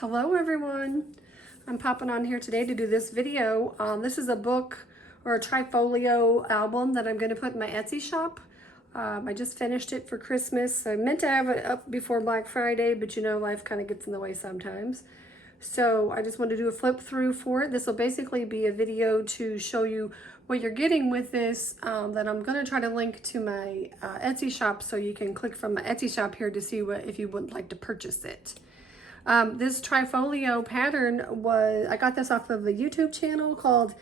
Hello everyone, I'm popping on here today to do this video. This is a book or a Trifolio album that I'm going to put in my Etsy shop. I just finished it for Christmas. I meant to have it up before Black Friday, but you know, life kind of gets in the way sometimes. So I just wanted to do a flip through for it. This will basically be a video to show you what you're getting with this, that I'm going to try to link to my Etsy shop, so you can click from my Etsy shop here to see what if you would like to purchase it. This Trifolio pattern I got this off of a YouTube channel called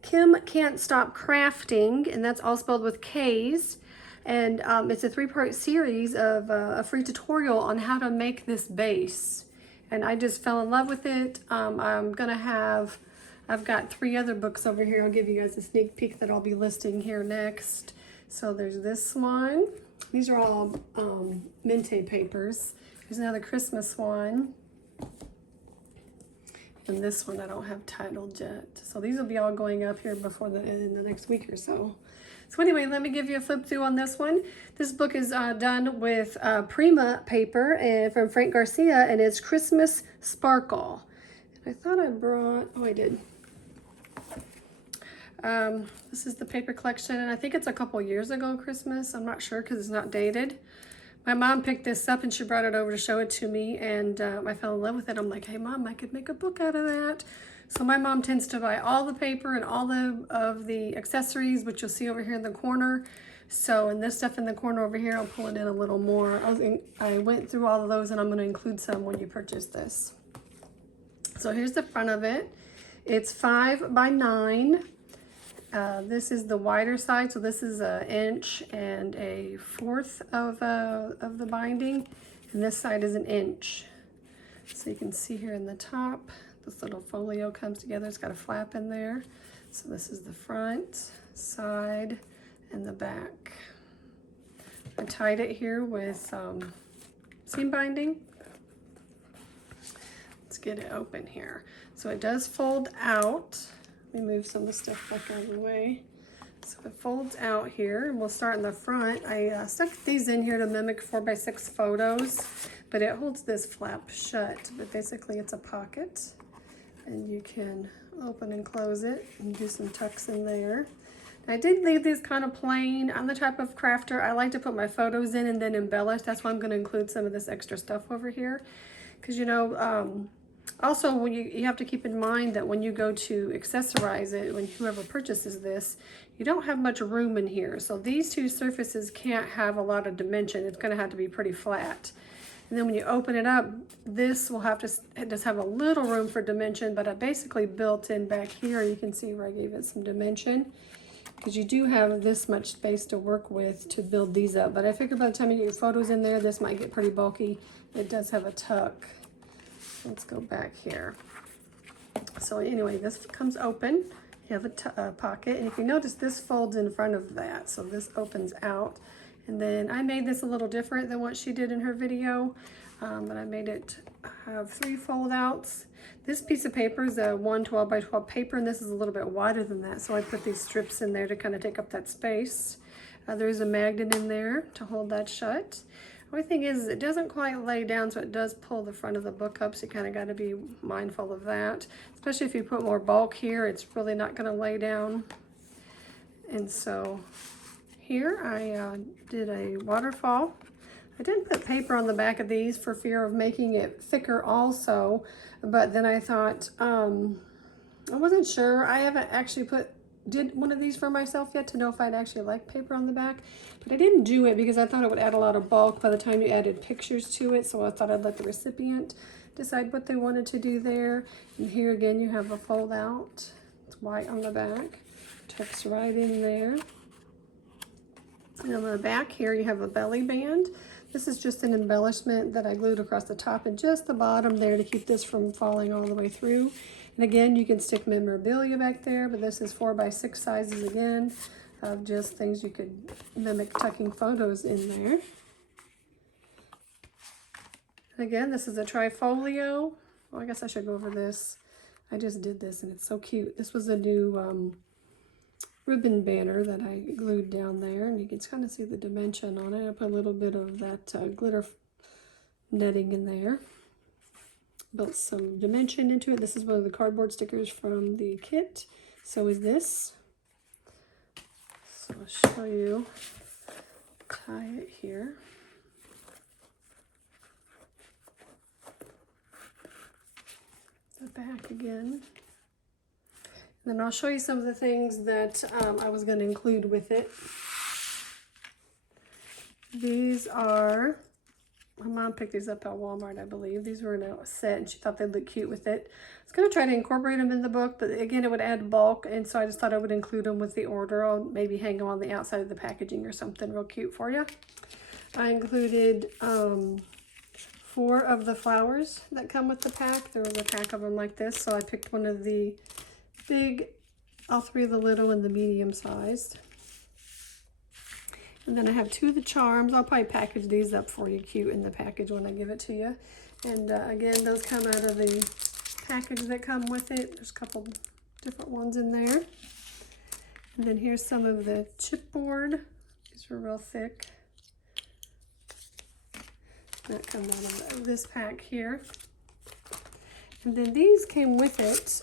Kim Can't Stop Crafting, and that's all spelled with K's. And it's a 3-part series of a free tutorial on how to make this base. And I just fell in love with it. I've got 3 other books over here. I'll give you guys a sneak peek that I'll be listing here next. So there's this one. These are all Mente papers. There's another Christmas one. And this one I don't have titled yet. So these will be all going up here before in the next week or so. So anyway, let me give you a flip through on this one. This book is done with Prima paper and from Frank Garcia, and it's Christmas Sparkle. And I thought I brought, oh I did. This is the paper collection, and I think it's a couple years ago Christmas. I'm not sure because it's not dated. My mom picked this up and she brought it over to show it to me, and I fell in love with it. I'm like, hey mom, I could make a book out of that. So my mom tends to buy all the paper and all of the accessories, which you'll see over here in the corner. So, and this stuff in the corner over here, I'll pull it in a little more. I went through all of those, and I'm going to include some when you purchase this. So here's the front of it. It's 5 by 9. This is the wider side, so this is 1 inch and 1/4 of the binding, and this side is 1 inch. So you can see here in the top, this little folio comes together. It's got a flap in there. So this is the front, side, and the back. I tied it here with seam binding. Let's get it open here. So it does fold out. Let me move some of the stuff back out of the way. So it folds out here, and we'll start in the front. I stuck these in here to mimic 4x6 photos, but it holds this flap shut. But basically it's a pocket, and you can open and close it and do some tucks in there. I did leave these kind of plain. I'm the type of crafter, I like to put my photos in and then embellish. That's why I'm going to include some of this extra stuff over here, because you know, also, when you have to keep in mind that when you go to accessorize it, when whoever purchases this, you don't have much room in here. So these two surfaces can't have a lot of dimension. It's going to have to be pretty flat. And then when you open it up, this will have to, it does have a little room for dimension, but I basically built in back here. You can see where I gave it some dimension, because you do have this much space to work with to build these up. But I figure by the time you get your photos in there, this might get pretty bulky. It does have a tuck. Let's go back here. So anyway, this comes open. You have a pocket, and if you notice, this folds in front of that. So this opens out. And then I made this a little different than what she did in her video, but I made it have 3 fold outs. This piece of paper is a 1 12 by 12 paper, and this is a little bit wider than that. So I put these strips in there to kind of take up that space. There's a magnet in there to hold that shut. The only thing is it doesn't quite lay down, so it does pull the front of the book up, so you kind of got to be mindful of that. Especially if you put more bulk here, it's really not going to lay down. And so here I did a waterfall. I didn't put paper on the back of these for fear of making it thicker also, but then I thought, I wasn't sure. I haven't actually did one of these for myself yet to know if I'd actually like paper on the back, but I didn't do it because I thought it would add a lot of bulk by the time you added pictures to it. So I thought I'd let the recipient decide what they wanted to do there. And here again, you have a fold out. It's white on the back, tucks right in there. And on the back here, you have a belly band. This is just an embellishment that I glued across the top and just the bottom there to keep this from falling all the way through. And again, you can stick memorabilia back there, but this is 4x6 sizes again, of just things you could mimic tucking photos in there. And again, this is a Trifolio. Well, I guess I should go over this. I just did this and it's so cute. This was a new ribbon banner that I glued down there, and you can kind of see the dimension on it. I put a little bit of that glitter netting in there. built some dimension into it. This is one of the cardboard stickers from the kit. So is this. So I'll show you, tie it here. The back again. And then I'll show you some of the things that I was going to include with it. These are, my mom picked these up at Walmart, I believe. These were in a set and she thought they'd look cute with it. I was going to try to incorporate them in the book, but again, it would add bulk. And so I just thought I would include them with the order. I'll maybe hang them on the outside of the packaging or something real cute for you. I included 4 of the flowers that come with the pack. There was a pack of them like this. So I picked one of the big, all 3 of the little and the medium sized. And then I have 2 of the charms. I'll probably package these up for you cute in the package when I give it to you. And again, those come out of the package that come with it. There's a couple different ones in there. And then here's some of the chipboard. These are real thick. That comes out of this pack here. And then these came with it,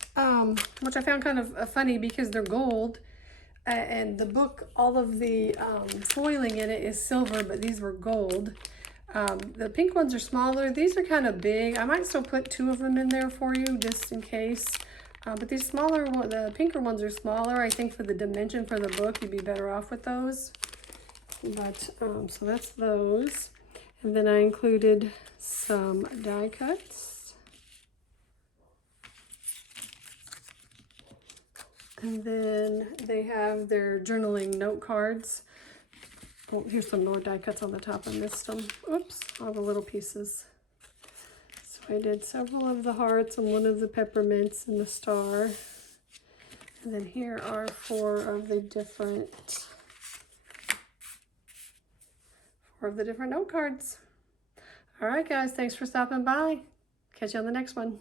which I found kind of funny because they're gold. And the book, all of the foiling in it is silver, but these were gold. The pink ones are smaller. These are kind of big. I might still put 2 of them in there for you just in case. But these smaller, the pinker ones are smaller. I think for the dimension for the book, you'd be better off with those. But so that's those. And then I included some die cuts. And then they have their journaling note cards. Oh, here's some more die cuts on the top. I missed them. Oops, all the little pieces. So I did several of the hearts and 1 of the peppermints and the star. And then here are 4 of the different note cards. All right, guys, thanks for stopping by. Catch you on the next one.